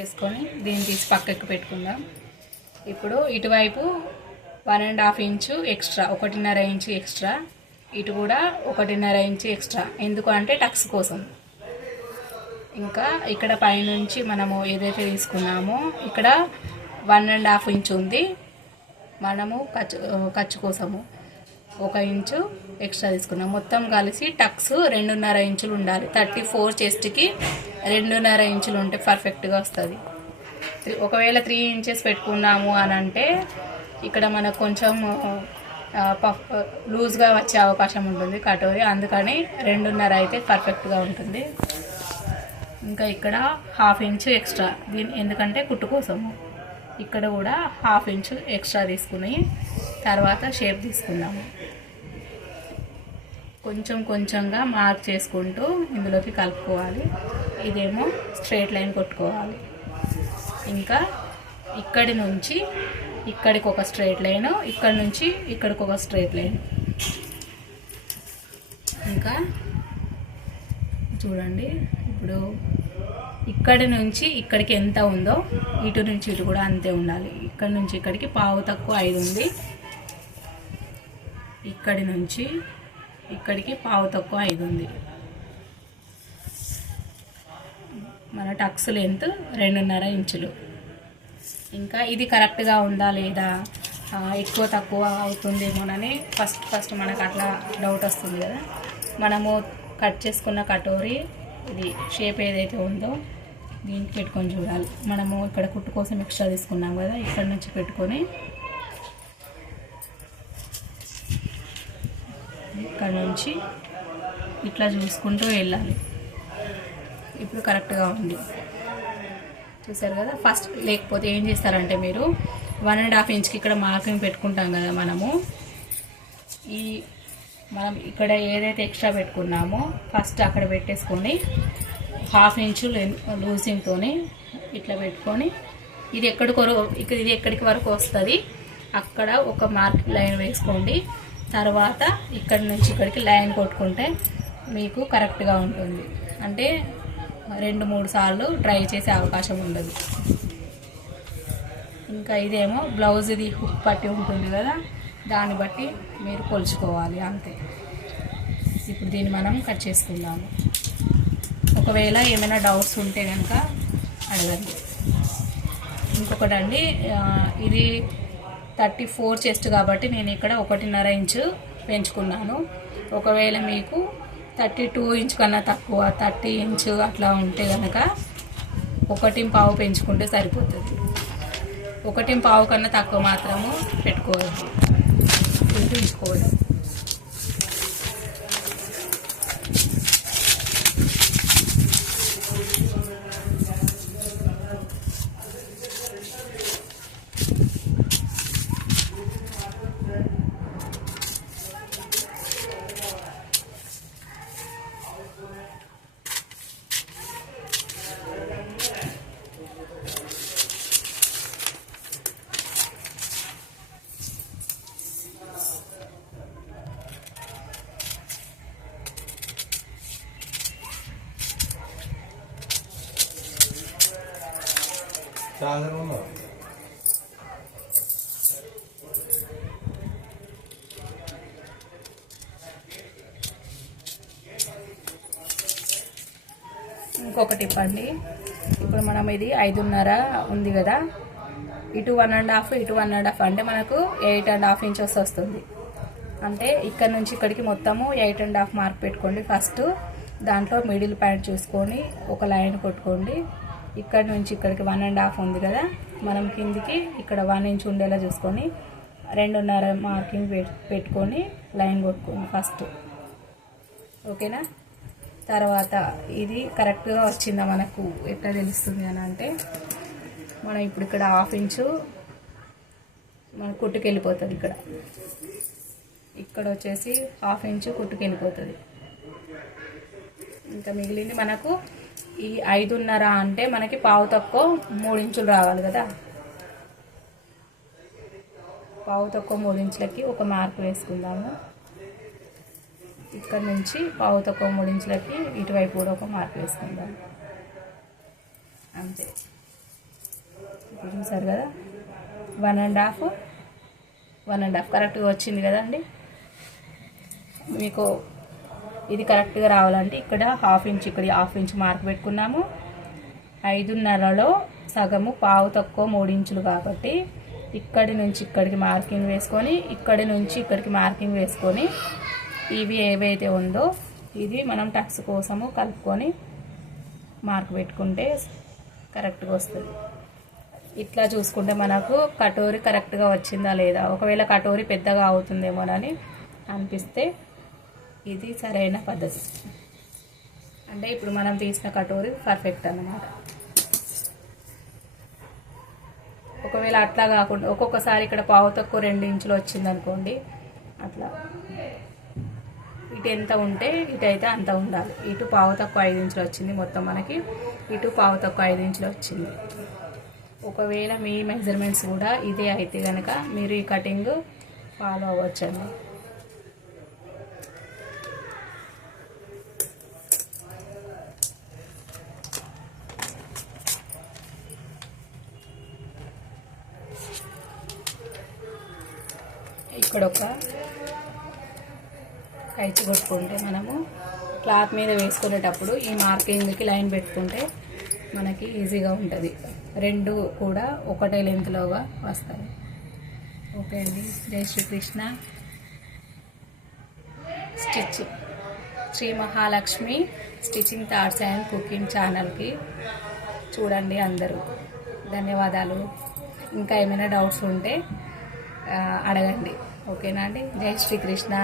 చేసుకొని దీన్ని తీసి పక్కకు పెట్టుకుందాం. ఇప్పుడు ఇటువైపు one and half inch extra ఒకటిన్నర ఇంచు ఎక్స్ట్రా ఇటు కూడా ఒకటిన్నర ఇంచు ఎక్స్ట్రా ఎందుకు అంటే టక్స్ కోసం. ఇంకా ఇక్కడ పైనుంచి మనము ఏదైతే తీసుకున్నామో ఇక్కడ వన్ అండ్ హాఫ్ ఇంచ్ ఉంది. మనము ఖర్చు ఖర్చు కోసము. ఒక ఇంచు ఎక్స్ట్రా తీసుకున్నాం. మొత్తం కలిసి టక్స్ రెండున్నర ఇంచులు ఉండాలి. థర్టీ ఫోర్ చెస్ట్కి రెండున్నర ఇంచులు ఉంటే పర్ఫెక్ట్గా వస్తుంది. ఒకవేళ త్రీ ఇంచెస్ పెట్టుకున్నాము అని అంటే ఇక్కడ మనకు కొంచెం పఫ్ లూజ్గా వచ్చే అవకాశం ఉంటుంది కటోరీ. అందుకని రెండున్నర అయితే పర్ఫెక్ట్గా ఉంటుంది. ఇంకా ఇక్కడ హాఫ్ ఇంచు ఎక్స్ట్రా దీని ఎందుకంటే కుట్టు కోసము. ఇక్కడ కూడా హాఫ్ ఇంచు ఎక్స్ట్రా తీసుకుని తర్వాత షేప్ తీసుకుందాము కొంచెం కొంచెంగా మార్క్ చేసుకుంటూ ఇందులోకి కలుపుకోవాలి. ఇదేమో స్ట్రైట్ లైన్ కొట్టుకోవాలి. ఇంకా ఇక్కడి నుంచి ఇక్కడికి ఒక స్ట్రైట్ లైన్ ఇక్కడ నుంచి ఇక్కడికి ఒక స్ట్రైట్ లైన్. ఇంకా చూడండి ఇప్పుడు ఇక్కడి నుంచి ఇక్కడికి ఎంత ఉందో ఇటు నుంచి ఇటు కూడా అంతే ఉండాలి. ఇక్కడి నుంచి ఇక్కడికి పావు తక్కువ ఐదు ఉంది. ఇక్కడి నుంచి ఇక్కడికి పావు తక్కువ ఐదు ఉంది మన టక్స్ లెంత్ రెండున్నర ఇంచులు. ఇంకా ఇది కరెక్ట్గా ఉందా లేదా? ఎక్కువ తక్కువ అవుతుందేమోనని ఫస్ట్ ఫస్ట్ మనకు అట్లా డౌట్ వస్తుంది కదా. మనము కట్ చేసుకున్న కటోరీ ఇది షేప్ ఏదైతే ఉందో దీనికి పెట్టుకొని చూడాలి. మనము ఇక్కడ కుట్టు కోసం ఎక్స్ట్రా తీసుకున్నాం కదా ఇక్కడ నుంచి పెట్టుకొని ఇక్కడ నుంచి ఇట్లా చూసుకుంటూ వెళ్ళాలి. ఇప్పుడు కరెక్ట్గా ఉంది. చూసారు కదా? ఫస్ట్ లేకపోతే ఏం చేస్తారంటే మీరు వన్ అండ్ హాఫ్ ఇంచ్కి ఇక్కడ మార్కింగ్ పెట్టుకుంటాం కదా మనము. ఈ మనం ఇక్కడ ఏదైతే ఎక్స్ట్రా పెట్టుకున్నామో ఫస్ట్ అక్కడ పెట్టేసుకొని హాఫ్ ఇంచు లూజింగ్తో ఇట్లా పెట్టుకొని ఇది ఎక్కడికి ఇక్కడ ఇది ఎక్కడికి వరకు వస్తుంది? అక్కడ ఒక మార్క్ లైన్ వేసుకోండి. తర్వాత ఇక్కడి నుంచి ఇక్కడికి లైన్ కొట్టుకుంటే మీకు కరెక్ట్గా ఉంటుంది. అంటే రెండు మూడు సార్లు ట్రై చేసే అవకాశం ఉండదు. ఇంకా ఇదేమో బ్లౌజ్ ఇది హుక్ పట్టి ఉంటుంది కదా దాన్ని బట్టి మీరు కొలుచుకోవాలి అంతే. ఇప్పుడు దీన్ని మనం కట్ చేసుకుందాము. ఒకవేళ ఏమైనా డౌట్స్ ఉంటే కనుక అడగండి. ఇంకొకటి అండి ఇది థర్టీ ఫోర్ చెస్ట్ కాబట్టి నేను ఇక్కడ ఒకటిన్నర ఇంచు పెంచుకున్నాను. ఒకవేళ మీకు థర్టీ టూ ఇంచ్ కన్నా తక్కువ థర్టీ ఇంచ్ అట్లా ఉంటే కనుక ఒకటి పావు పెంచుకుంటే సరిపోతుంది. ఒకటి పావు కన్నా తక్కువ మాత్రము పెట్టుకోవద్దు. పెంచుకోవడం చాలా ఇంకొకటి ఇవ్వండి. ఇప్పుడు మనం ఇది ఐదున్నర ఉంది కదా. ఇటు వన్ అండ్ హాఫ్ ఇటు వన్ అండ్ హాఫ్ అంటే మనకు ఎయిట్ అండ్ హాఫ్ ఇంచెస్ వస్తుంది. అంటే ఇక్కడ నుంచి ఇక్కడికి మొత్తము ఎయిట్ అండ్ హాఫ్ మార్క్ పెట్టుకోండి ఫస్ట్ దాంట్లో మిడిల్ పాయింట్ చూసుకొని ఒక లైన్ కొట్టుకోండి. ఇక్కడ నుంచి ఇక్కడికి వన్ అండ్ హాఫ్ ఉంది కదా. మనం కిందికి ఇక్కడ వన్ ఇంచ్ ఉండేలా చూసుకొని రెండున్నర మార్కింగ్ పెట్టుకొని లైన్ కొట్టుకోండి ఫస్ట్ ఓకేనా? తర్వాత ఇది కరెక్ట్గా వచ్చిందా మనకు? ఎట్లా తెలుస్తుంది అని అంటే మనం ఇప్పుడు ఇక్కడ హాఫ్ ఇంచు మన కుట్టుకెళ్ళిపోతుంది ఇక్కడ. ఇక్కడ వచ్చేసి హాఫ్ ఇంచు కుట్టుకెళ్ళిపోతుంది. ఇంకా మిగిలింది మనకు ఈ ఐదున్నర అంటే మనకి పావు తక్కువ మూడు ఇంచులు రావాలి కదా. పావు తక్కువ మూడు ఇంచులకి ఒక మార్క్ వేసుకుందాము. ఇక్కడ నుంచి పావు తక్కువ మూడించులకి ఇటువైపు కూడా ఒక మార్క్ వేసుకుందాం. అంతే. ఇప్పుడు చూసారు కదా? One and half one and half. కరెక్ట్గా వచ్చింది కదండి? మీకు ఇది కరెక్ట్గా రావాలంటే ఇక్కడ హాఫ్ ఇంచ్ ఇక్కడ హాఫ్ ఇంచ్ మార్క్ పెట్టుకున్నాము. ఐదున్నరలో సగము పావు తక్కువ మూడు ఇంచులు కాబట్టి ఇక్కడి నుంచి ఇక్కడికి మార్కింగ్ వేసుకొని ఇక్కడి నుంచి ఇక్కడికి మార్కింగ్ వేసుకొని ఇవి ఏవైతే ఉందో ఇది మనం టక్స్ కోసము కలుపుకొని మార్క్ పెట్టుకుంటే కరెక్ట్గా వస్తుంది. ఇట్లా చూసుకుంటే మనకు కటోరి కరెక్ట్గా వచ్చిందా లేదా? ఒకవేళ కటోరి పెద్దగా అవుతుందేమోనని అనిపిస్తే ఇది సరైన పద్ధతి. అంటే ఇప్పుడు మనం తీసిన కటోరి పర్ఫెక్ట్ అన్నమాట. ఒకవేళ అట్లా కాకుండా ఒక్కొక్కసారి ఇక్కడ పావు తక్కువ రెండు ఇంచులు వచ్చింది అనుకోండి అట్లా. ఇటు ఎంత ఉంటే ఇటు అయితే అంత ఉండాలి. ఇటు పావు తక్కువ ఐదు ఇంచులు వచ్చింది మొత్తం మనకి ఇటు పావు తక్కువ ఐదు ఇంచులు వచ్చింది. ఒకవేళ మీ మెజర్మెంట్స్ కూడా ఇదే అయితే కనుక మీరు ఈ కటింగ్ ఫాలో అవ్వచ్చండి. ఇక్కడ ఒక కైచి కొట్టుకుంటే మనము క్లాత్ మీద వేసుకునేటప్పుడు ఈ మార్కింగ్కి లైన్ పెట్టుకుంటే మనకి ఈజీగా ఉంటుంది. రెండు కూడా ఒకటే లెంత్లోగా వస్తాయి. ఓకే అండి. జై Srikrishna. Stitch. Sri Mahalakshmi stitching thoughts and cooking ఛానల్కి చూడండి అందరూ. ధన్యవాదాలు. ఇంకా ఏమైనా డౌట్స్ ఉంటే అడగండి. ఓకేనా అండి? జై శ్రీకృష్ణ.